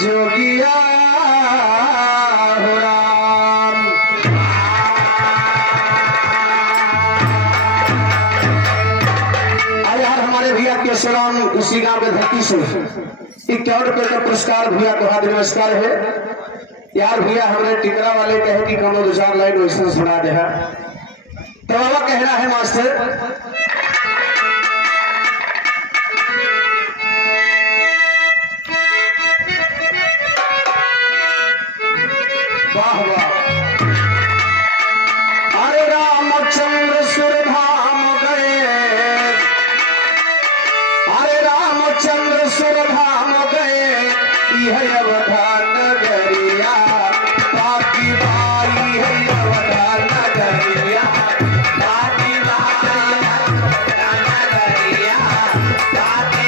जोगिया हो राम। यार हमारे भैया केशवराम उसी गांव के धरती से 51 रुपए का पुरस्कार भैया को हाथ नमस्कार है। यार भैया हमारे टिकरा वाले कहे कि कम 2-4 लाइन वैसे सुना दे। तो बाबा कहना है मास्टर, वाह वाह। अरे रामचंद्र सुरधाम गए, अरे रामचंद्र सुरधाम गए, यह अवधान नगरिया बाकी बाई है अवधान नगरिया, बाकी बाई अवधान नगरिया, बाकी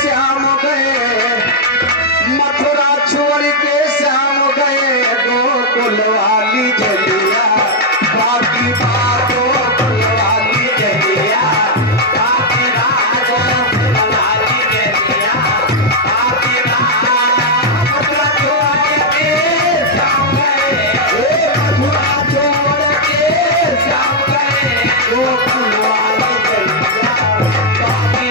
श्याम गए, मथुरा छोड़ के श्याम गए, गोकुल वाली जलिया बाकी बातों गोकुल वाली जलिया, बाकी गोकुल वाली जलिया, बाकी मथुरा छोड़ के श्याम गए, मथुरा छोड़ के श्याम गए, गोकुल वाली जलिया, बाकी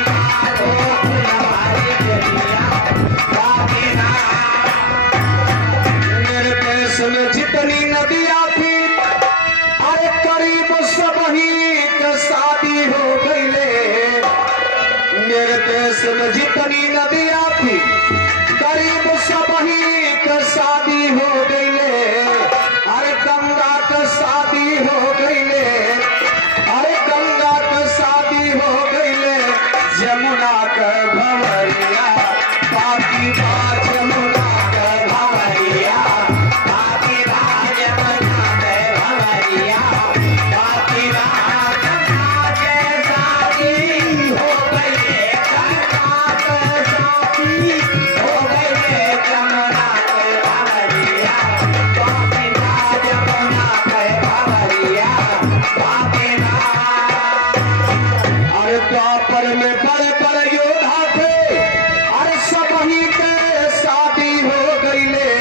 मेरे देश में जितनी नदियां थी, अरे करीब सब ही का शादी हो गई ले। मेरे देश में जितनी नदियां थी, करीब सब ही का शादी हो गई ले। अरे गंगा का शादी हो गई ले, अरे गंगा का शादी हो गई ले, जमुना का भंवरिया बाकी बात जमुना का भंवरिया, बाकी बात जमुना का भंवरिया, बाकी बात जमुना के शादी हो गई, गंगा का शादी हो गई, जमुना के भंवरिया, बाकी बात जमुना के भंवरिया, बाकी बात। अरे द्वापर में बड़े बड़े योद्धा थे, अरे सब ही के शादी हो गई ले।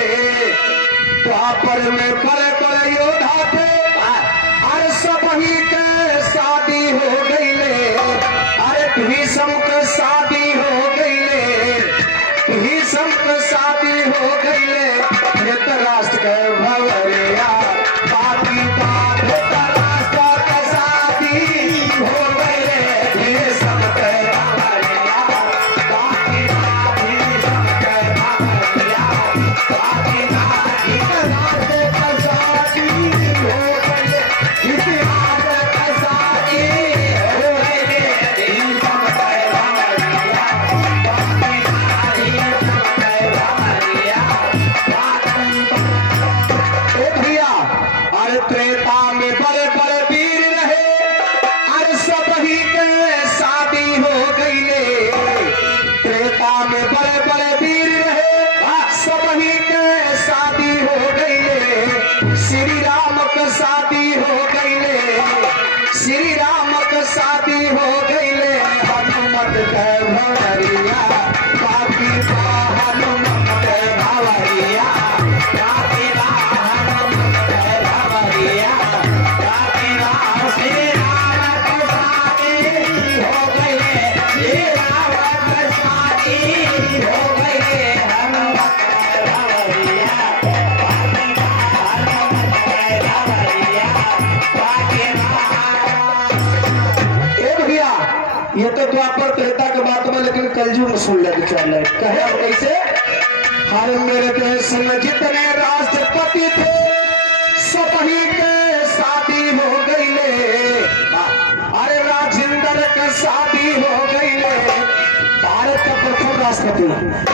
द्वापर में बड़े बड़े योद्धा थे, अरे सब ही के शादी हो गई ले। अरे भीष्म के शादी हो गई ले, भीष्म के शादी हो गई ले, धृतराष्ट्र के भंवरिया बाकी बात धृतराष्ट्र के शादी हो गई ले, भीष्म के भंवरिया बाकी बात भीष्म के भंवरिया बाकी बात धृतराष्ट्र के शादी हो गई ले, धृतराष्ट्र के शादी हो गई ले, भीष्म के भंवरिया बाकी बात भीष्म के भंवरिया बाकी बात। ए भैया अरे त्रेता में बड़े बड़े वीर रहे, अरे सब ही के शादी हो गई ले। त्रेता में बड़े बड़े वीर रहे, सब ही के शादी हो गई ले। श्री राम का शादी हो गई ले, श्री राम का शादी हो गई ले, हनुमत के भंवरिया बाकी हनुमत के भंवरिया बाकी हनुमत के भंवरिया बाकी श्री राम का शादी हो गई ले, श्री राम का शादी हो गई ले, हनुमत के भंवरिया बाकी हनुमत के भंवरिया बाकी। ए भैया ये तो द्वापर त्रेता के बात में, लेकिन कलयुग में सुन लगे चल रहे कहे अब कैसे। हर मेरे देश में जितने राष्ट्रपति थे, सब ही के शादी हो गई ले। अरे राजेंद्र के शादी हो गई ले, भारत का प्रथम राष्ट्रपति,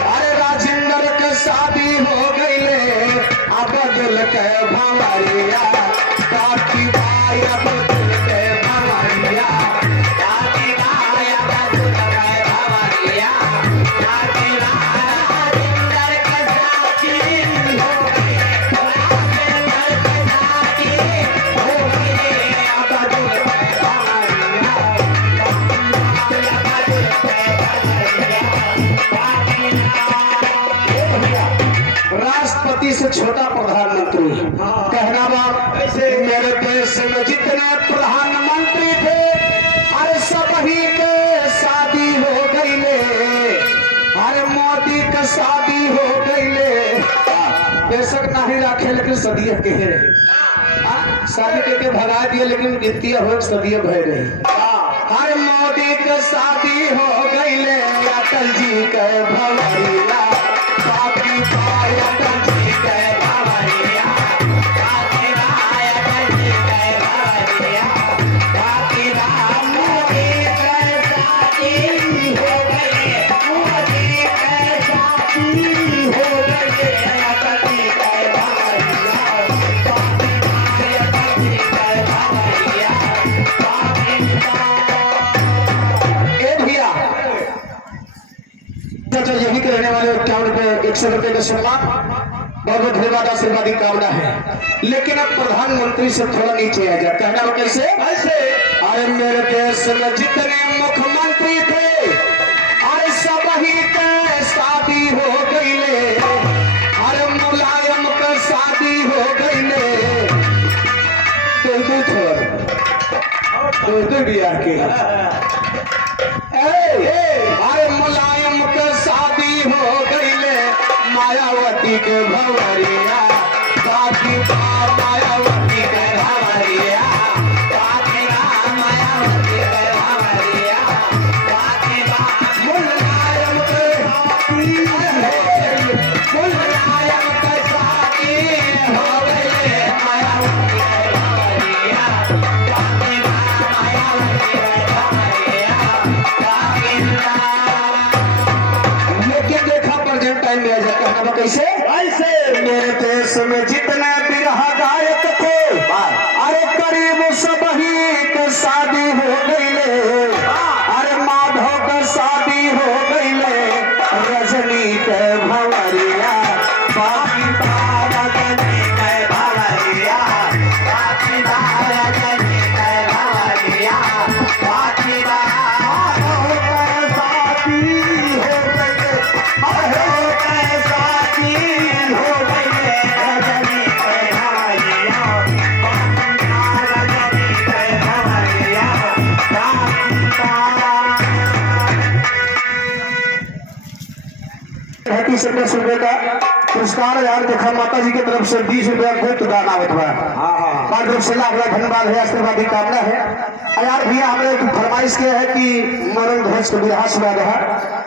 अरे राजेंद्र के शादी भवरिया बाकी बाया बदल के भवरिया बाकी बाया बदल के भवरिया बाकी बाया सुंदर कसाकी हो गई सुंदर कसाकी हो गई बदल के भवरिया बदल के भवरिया। राष्ट्रपति से छोटा प्रधानमंत्री कहना बात मेरे देश में जितने प्रधानमंत्री थे अरे सब ही के शादी हो गई ले अरे मोदी का शादी हो गई ले बेशक नहीं रखे लेकिन सदिया के रहे शादी करके भगा दिए लेकिन गिनती हो सदिया भय रही अरे मोदी का शादी हो गई ले अटल जी के भवरिया बाकी अटल जी के भवरिया बाकी अटल जी के भवरिया बाकी मोदी के शादी हो गई मोदी के शादी हो गई अटल जी के भवरिया बाकी अटल जी के भवरिया बाकी भैया तो यही के रहने वाले 51 रुपए 100 रुपए का सम्मान बहुत बहुत धन्यवाद आशीर्वाद की कामना है लेकिन अब प्रधानमंत्री से थोड़ा नीचे आ जाए कहना वो कैसे अरे मेरे देश में जितने मुख्यमंत्री थे अरे सब ही के शादी हो गई ले अरे मुलायम का शादी हो गई ले दो बिहार के अरे मुलायम के शादी हो गई ले मायावती के भवरिया बाकी मायावती के भवरिया बाकी मायावती के भवरिया बाकी मुलायम के शादी हो गई मुलायम के शादी हो गई ले मायावती के भवरिया बाकी मायावती के भवरिया लेकिन देखा प्रेजेंट टाइम में आ जाता है कैसे मेरे देश में जितने बिरहा गायक थे अरे करीब सब ही के शादी हो गई ले अरे माधव का शादी हो गई ले रजनी के भवरिया बाकी रजनी के भवरिया बाकी रजनी के भवरिया बाकी ₹35 का पुरस्कार यार देखा माता जी की तरफ से 20 रुपया गुप्त दान आवत बा तरफ से लाख धन्यवाद है आशीर्वाद की कामना है यार भैया हमने फरमाइश किया है कि मरण ध्वज को विधान सुना रहा